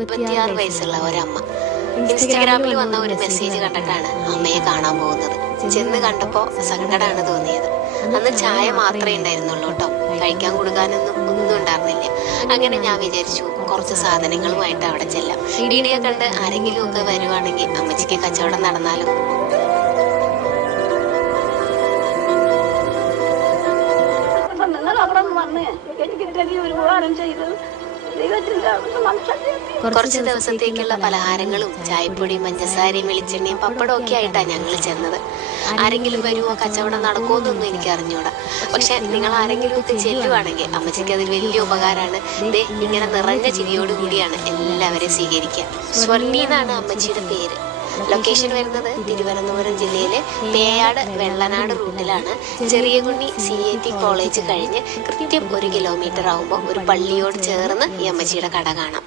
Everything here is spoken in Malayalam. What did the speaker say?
26 വയസ്സുള്ള ഒരമ്മ ഇൻസ്റ്റഗ്രാമിൽ വന്ന ഒരു മെസ്സേജ് കണ്ടിട്ടാണ് അമ്മയെ കാണാൻ പോകുന്നത്. ചെന്ന് കണ്ടപ്പോൾ സങ്കടമാണ് തോന്നിയത്. അന്ന് ചായ മാത്രമേ ഉണ്ടായിരുന്നുള്ളൂ കേട്ടോ, കഴിക്കാൻ ഒന്നും ഉണ്ടായിരുന്നില്ല. അങ്ങനെ ഞാൻ വിചാരിച്ചു കുറച്ച് സാധനങ്ങളുമായിട്ട് അവിടെ ചെല്ലാം. വീഡിയോ കണ്ട് ആരെങ്കിലും ഒക്കെ വരുവാണെങ്കിൽ അമ്മച്ചിക്ക് കച്ചവടം നടന്നാലും. കുറച്ച് ദിവസത്തേക്കുള്ള പലഹാരങ്ങളും ചായപ്പൊടിയും പഞ്ചസാരയും വെളിച്ചെണ്ണയും പപ്പടവും ഒക്കെ ആയിട്ടാണ് ഞങ്ങൾ ചെന്നത്. ആരെങ്കിലും വരുമോ, കച്ചവടം നടക്കുമോന്നൊന്നും എനിക്ക് അറിഞ്ഞൂടാ. പക്ഷെ നിങ്ങൾ ആരെങ്കിലും ഒക്കെ ചെല്ലുവാണെങ്കിൽ അമ്മച്ചിക്ക് അതിൽ വലിയ ഉപകാരമാണ്. ഇങ്ങനെ നിറഞ്ഞ ചിരിയോടുകൂടിയാണ് എല്ലാവരെയും സ്വീകരിക്കുക. സ്വർണ്ണി എന്നാണ് അമ്മച്ചിയുടെ പേര്. ലൊക്കേഷൻ വരുന്നത് തിരുവനന്തപുരം ജില്ലയിലെ പേയാട് വെള്ളനാട് റൂട്ടിലാണ്. ചെറിയകുണ്ണി CAT കോളേജ് കഴിഞ്ഞ് കൃത്യം 1 കിലോമീറ്റർ ആകുമ്പോൾ ഒരു പള്ളിയോട് ചേർന്ന് ഈ അമ്മച്ചിയുടെ കട കാണാം.